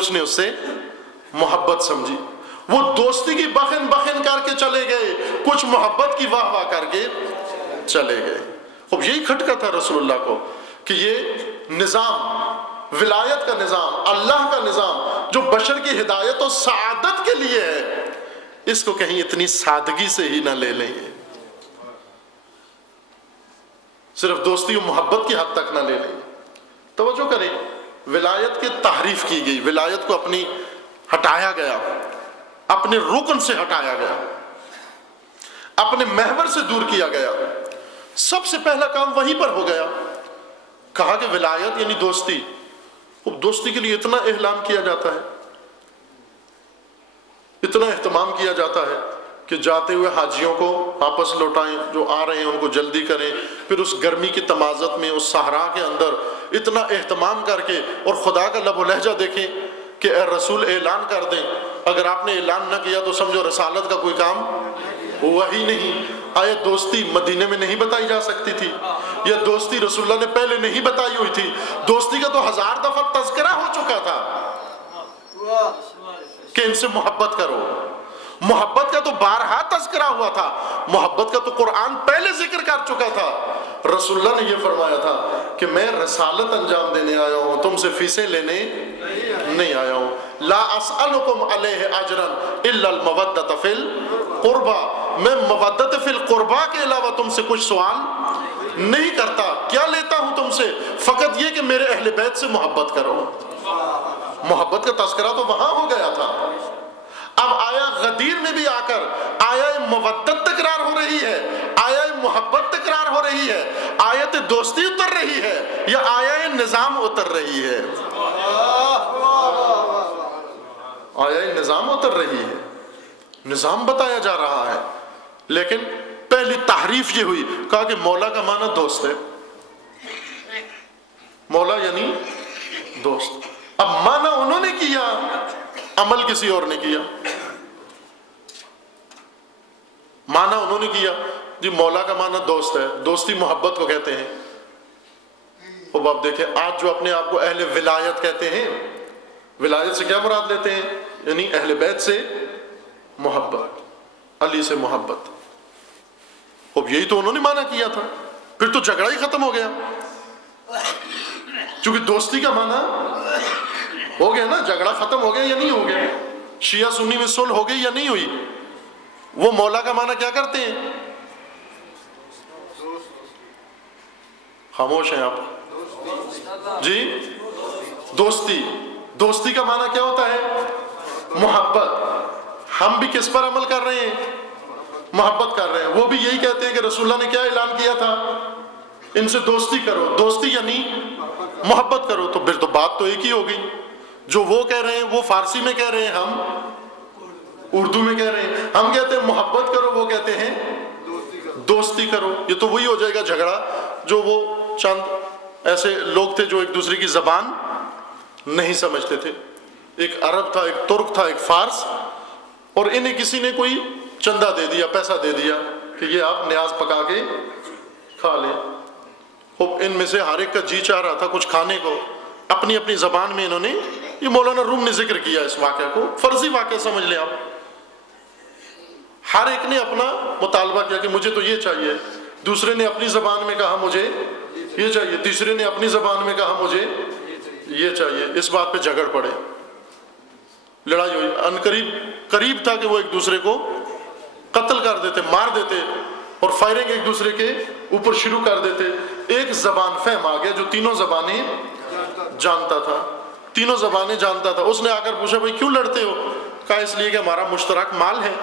اس نے اس سے محبت سمجھی. وہ دوستی کی بخن بخن کر کے چلے گئے, کچھ محبت کی واہ واہ کر کے چلے گئے. اب یہی کھٹکا تھا رسول اللہ کو کہ یہ نظام, ولایت کا نظام, اللہ کا نظام جو بشر کی ہدایت و سعادت کے لیے ہے, اس کو کہیں اتنی سادگی سے ہی نہ لے لیں, صرف دوستی و محبت کی حد تک نہ لے لیں. توجہ کریں, ولایت کی تحریف کی گئی, ولایت کو اپنی ہٹایا گیا, اپنے رکن سے ہٹایا گیا, اپنے محور سے دور کیا گیا. سب سے پہلا کام وہیں پر ہو گیا. کہا کہ ولایت یعنی دوستی. اب دوستی کے لیے اتنا اعلان کیا جاتا ہے, اتنا اہتمام کیا جاتا ہے کہ جاتے ہوئے حاجیوں کو واپس لوٹائیں, جو آ رہے ہیں ان کو جلدی کریں. پھر اس گرمی کی تمازت میں, اس صحرا کے اندر اتنا اہتمام کر کے, اور خدا کا لب و لہجہ دیکھیں کہ اے رسول اعلان کر دیں. اگر آپ نے اعلان نہ کیا تو سمجھو رسالت کا کوئی کام ہوا ہی نہیں. آیا دوستی مدینے میں نہیں بتائی جا سکتی تھی؟ یا دوستی رسول اللہ نے پہلے نہیں بتائی ہوئی تھی؟ دوستی کا تو 1000 دفعہ تذکرہ ہو چکا تھا کہ ان سے محبت کرو. محبت کا تو بارہا تذکرہ ہوا تھا, محبت کا تو قرآن پہلے ذکر کر چکا تھا. رسول اللہ نے یہ فرمایا تھا کہ میں رسالت انجام دینے آیا ہوں, تم سے فیسیں لینے نہیں آیا ہوں. لا اسألکم علیہ اجرا الا المودۃ فی القربى, میں مودت فی القربى کے علاوہ تم سے کچھ سوال نہیں کرتا. کیا لیتا ہوں تم سے؟ فقط یہ کہ میرے اہل بیت سے محبت کرو. محبت کا تذکرہ تو وہاں ہو گیا تھا. اب آیا غدیر میں بھی آ کر آیا مودت تکرار ہو رہی ہے, آیا محبت تکرار ہو رہی ہے, آیت دوستی اتر رہی ہے, یا آیا نظام اتر رہی ہے؟ آیا نظام اتر رہی ہے, نظام بتایا جا رہا ہے. لیکن پہلی تحریف یہ ہوئی, کہا کہ مولا کا معنی دوست ہے. مولا یعنی دوست. اب معنی انہوں نے کیا, عمل کسی اور نے کیا. معنی انہوں نے کیا جی مولا کا معنی دوست ہے, دوستی محبت کو کہتے ہیں. اب آپ دیکھیں آج جو اپنے آپ کو اہل ولایت کہتے ہیں, ولایت سے کیا مراد لیتے ہیں؟ یعنی اہل بیت سے محبت, علی سے محبت. اب یہی تو انہوں نے معنی کیا تھا. پھر تو جھگڑا ہی ختم ہو گیا, چونکہ دوستی کا معنی ہو گیا نا. جھگڑا ختم ہو گیا یا نہیں ہو گیا؟ شیعہ سنی میں صلح ہو گئی یا نہیں ہوئی؟ وہ مولا کا معنی کیا کرتے ہیں؟ خاموش ہیں آپ جی. دوستی, دوستی کا معنی کیا ہوتا ہے؟ محبت. ہم بھی کس پر عمل کر رہے ہیں؟ محبت کر رہے ہیں. وہ بھی یہی کہتے ہیں کہ رسول اللہ نے کیا اعلان کیا تھا؟ ان سے دوستی کرو. دوستی یعنی محبت کرو. تو پھر تو بات تو ایک ہی ہو گئی. جو وہ کہہ رہے ہیں وہ فارسی میں کہہ رہے ہیں, ہم اردو میں کہہ رہے ہیں. ہم کہتے ہیں محبت کرو, وہ کہتے ہیں دوستی کرو. یہ تو وہی ہو جائے گا جھگڑا جو وہ چند ایسے لوگ تھے جو ایک دوسرے کی زبان نہیں سمجھتے تھے. ایک عرب تھا, ایک ترک تھا, ایک فارس, اور انہیں کسی نے کوئی چندہ دے دیا, پیسہ دے دیا کہ یہ آپ نیاز پکا کے کھا لیں. اب ان میں سے ہر ایک کا جی چاہ رہا تھا کچھ کھانے کو. اپنی اپنی زبان میں انہوں نے, یہ مولانا روم نے ذکر کیا اس واقعہ کو, فرضی واقعہ سمجھ لیں آپ. ہر ایک نے اپنا مطالبہ کیا کہ مجھے تو یہ چاہیے. دوسرے نے اپنی زبان میں کہا مجھے یہ چاہیے. تیسرے نے اپنی زبان میں کہا مجھے یہ چاہیے. اس بات پہ جھگڑ پڑے, لڑائی ہوئی. ان قریب تھا کہ وہ ایک دوسرے کو قتل کر دیتے, مار دیتے, اور فائرنگ ایک دوسرے کے اوپر شروع کر دیتے. ایک زبان فہم آ گیا جو تینوں زبانیں جانتا تھا, تینوں زبانیں جانتا تھا. اس نے آ کر پوچھا بھائی کیوں لڑتے ہو؟ کہا اس لیے کہ ہمارا مشترک مال ہے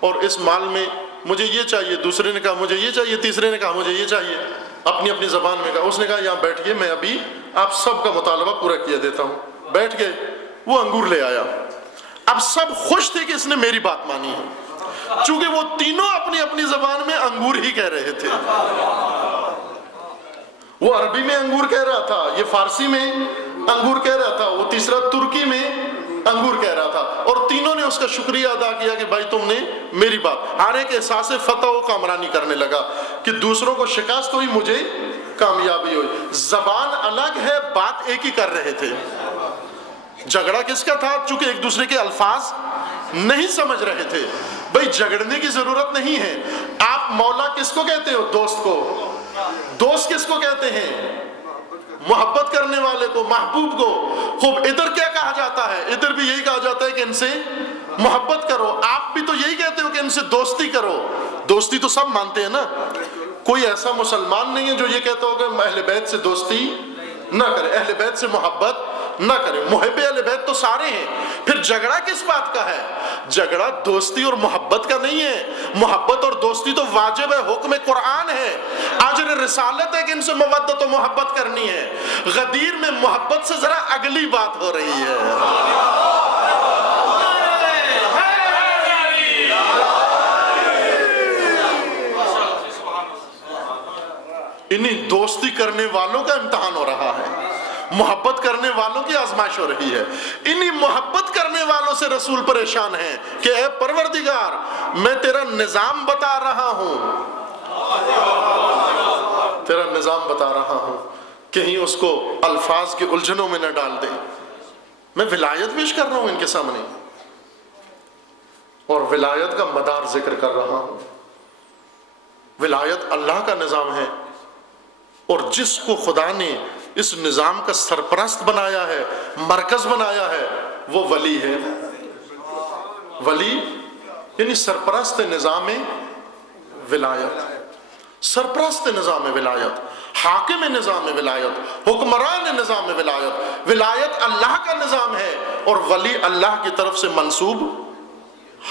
اور اس مال میں مجھے یہ چاہیے. دوسرے نے کہا مجھے یہ چاہیے. تیسرے نے کہا مجھے یہ چاہیے, اپنی اپنی زبان میں کہا. اس نے کہا یہاں بیٹھیے, میں ابھی آپ سب کا مطالبہ پورا کیا دیتا ہوں. بیٹھ گئے, وہ انگور لے آیا. اب سب خوش تھے کہ اس نے میری بات مانی ہے, چونکہ وہ تینوں اپنی اپنی زبان میں انگور ہی کہہ رہے تھے. وہ عربی میں انگور کہہ رہا تھا, یہ فارسی میں انگور کہہ رہا تھا, وہ تیسرا ترکی میں انگور کہہ رہا تھا. اور تینوں نے اس کا شکریہ ادا کیا کہ بھائی تم نے میری بات. ہر ایک احساس فتح و کامرانی کرنے لگا کہ دوسروں کو شکست ہوئی, مجھے کامیابی ہوئی. زبان الگ ہے, بات ایک ہی کر رہے تھے. جھگڑا کس کا تھا؟ چونکہ ایک دوسرے کے الفاظ نہیں سمجھ رہے تھے. بھئی جھگڑنے کی ضرورت نہیں ہے. آپ مولا کس کو کہتے ہو؟ دوست کو. دوست کس کو کہتے ہیں؟ محبت کرنے والے کو، محبوب کو. خوب، ادھر کیا کہا جاتا ہے؟ ادھر بھی یہی کہا جاتا ہے کہ ان سے محبت کرو. آپ بھی تو یہی کہتے ہو کہ ان سے دوستی کرو. دوستی تو سب مانتے ہیں نا. کوئی ایسا مسلمان نہیں ہے جو یہ کہتا ہو کہ اہل بیت سے دوستی نہ کرے، اہل بیت سے محبت نہ کرے. محب اہل بیت تو سارے ہیں. پھر جھگڑا کس بات کا ہے؟ جھگڑا دوستی اور محبت کا نہیں ہے. محبت اور دوستی تو واجب ہے، حکم قرآن ہے، اجر رسالت ہے کہ ان سے مودت و محبت کرنی ہے. غدیر میں محبت سے ذرا اگلی بات ہو رہی ہے. انہیں دوستی کرنے والوں کا امتحان ہو رہا ہے، محبت کرنے والوں کی آزمائش ہو رہی ہے. انہیں محبت کرنے والوں سے رسول پریشان ہیں کہ اے پروردگار، میں تیرا نظام بتا رہا ہوں، تیرا نظام بتا رہا ہوں، کہیں اس کو الفاظ کے الجھنوں میں نہ ڈال دیں. میں ولایت پیش کر رہا ہوں ان کے سامنے، اور ولایت کا مدار ذکر کر رہا ہوں. ولایت اللہ کا نظام ہے، اور جس کو خدا نے اس نظام کا سرپرست بنایا ہے، مرکز بنایا ہے، وہ ولی ہے. ولی یعنی سرپرست نظام ولایت، سرپرست نظام ولایت، حاکم نظام ولایت، حکمران نظام ولایت. ولایت اللہ کا نظام ہے، اور ولی اللہ کی طرف سے منسوب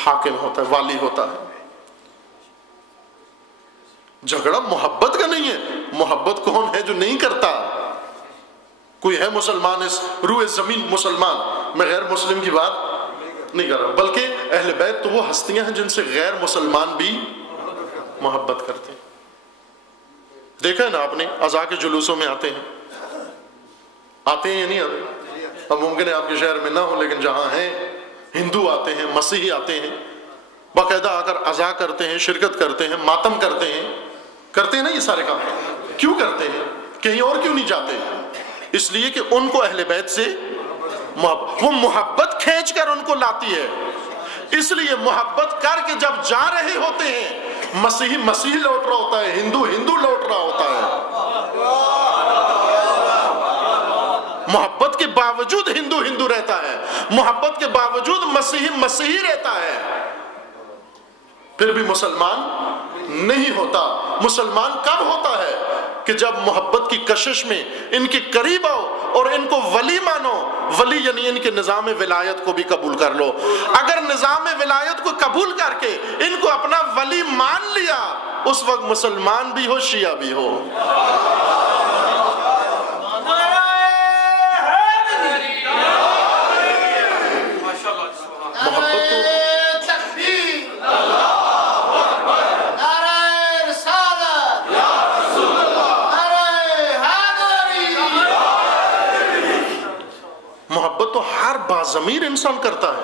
حاکم ہوتا ہے، والی ہوتا ہے. جھگڑا محبت کا نہیں ہے. محبت کون ہے جو نہیں کرتا؟ کوئی ہے مسلمان اس روئے زمین مسلمان؟ میں غیر مسلم کی بات نہیں کر رہا، بلکہ اہل بیت تو وہ ہستیاں ہیں جن سے غیر مسلمان بھی محبت کرتے ہیں. دیکھا ہے نا آپ نے، عزا کے جلوسوں میں آتے ہیں یا نہیں آتے؟ اب ممکن ہے آپ کے شہر میں نہ ہو، لیکن جہاں ہیں ہندو آتے ہیں، مسیحی آتے ہیں، باقاعدہ آ کر عزا کرتے ہیں، شرکت کرتے ہیں، ماتم کرتے ہیں نا. یہ سارے کام کیوں کرتے ہیں؟ کہیں اور کیوں نہیں جاتے؟ اس لیے کہ ان کو اہل بیت سے محبت، وہ محبت کھینچ کر ان کو لاتی ہے. اس لیے محبت کر کے جب جا رہے ہوتے ہیں، مسیحی مسیح لوٹ رہا ہوتا ہے، ہندو ہندو لوٹ رہا ہوتا ہے. محبت کے باوجود ہندو ہندو رہتا ہے، محبت کے باوجود مسیحی مسیحی رہتا ہے، پھر بھی مسلمان نہیں ہوتا. مسلمان کب ہوتا ہے؟ کہ جب محبت کی کشش میں ان کے قریب آؤ اور ان کو ولی مانو. ولی یعنی ان کے نظام ولایت کو بھی قبول کر لو. اگر نظام ولایت کو قبول کر کے ان کو اپنا ولی مان لیا، اس وقت مسلمان بھی ہو، شیعہ بھی ہو. محبت کو محبت تو ہر باضمیر انسان کرتا ہے.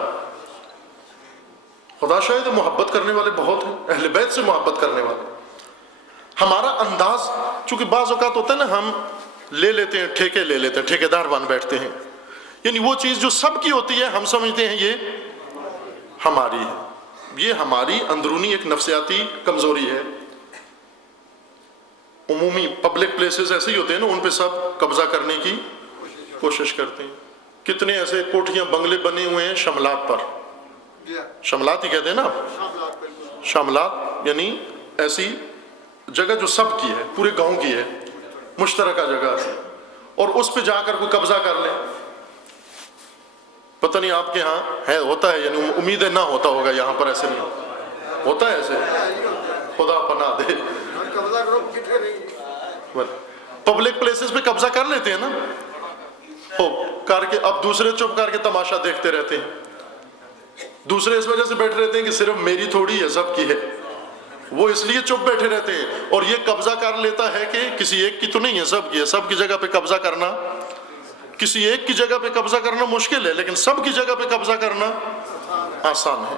خدا شاہد محبت کرنے والے بہت ہیں، اہل بیت سے محبت کرنے والے. ہمارا انداز چونکہ بعض اوقات ہوتا ہے نا، ہم لے لیتے ہیں، ٹھیکے لے لیتے ہیں، ٹھیکیدار بن بیٹھتے ہیں. یعنی وہ چیز جو سب کی ہوتی ہے ہم سمجھتے ہیں یہ ہماری ہے. یہ ہماری اندرونی ایک نفسیاتی کمزوری ہے. عمومی پبلک پلیسز ایسے ہی ہوتے ہیں نا، ان پہ سب قبضہ کرنے کی کوشش کرتے ہیں. کتنے ایسے کوٹھیاں بنگلے بنے ہوئے ہیں شملات پر، شملات ہی کہتے ہیں نا، شملات یعنی ایسی جگہ جو سب کی ہے، پورے گاؤں کی ہے، مشترکہ جگہ ہے، اور اس پہ جا کر کوئی قبضہ کر لے. پتہ نہیں آپ کے ہاں ہے، ہوتا ہے، یعنی امید ہے نہ ہوتا ہوگا، یہاں پر ایسے نہیں ہوتا ہے. ایسے خدا پناہ دے. پبلک پلیسز پہ قبضہ کر لیتے ہیں نا، کر کے اب دوسرے چپ کر کے تماشا دیکھتے رہتے ہیں. دوسرے اس وجہ سے بیٹھے رہتے ہیں کہ صرف میری تھوڑی ہے، سب کی ہے. وہ اس لیے چپ بیٹھے رہتے ہیں. اور یہ قبضہ کر لیتا ہے کہ کسی ایک کی تو نہیں ہے، سب کی ہے. سب کی جگہ پہ قبضہ کرنا، کسی ایک کی جگہ پہ قبضہ کرنا مشکل ہے، لیکن سب کی جگہ پہ قبضہ کرنا آسان ہے.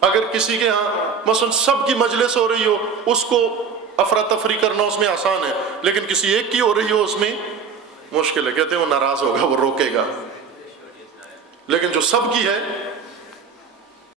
اگر کسی کے ہاں مثلا سب کی مجلس ہو رہی ہو، اس کو افراتفری کرنا اس میں آسان ہے، لیکن کسی ایک کی ہو رہی ہو اس میں مشکل ہے. کہتے ہیں وہ ناراض ہوگا، وہ روکے گا. لیکن جو سب کی ہے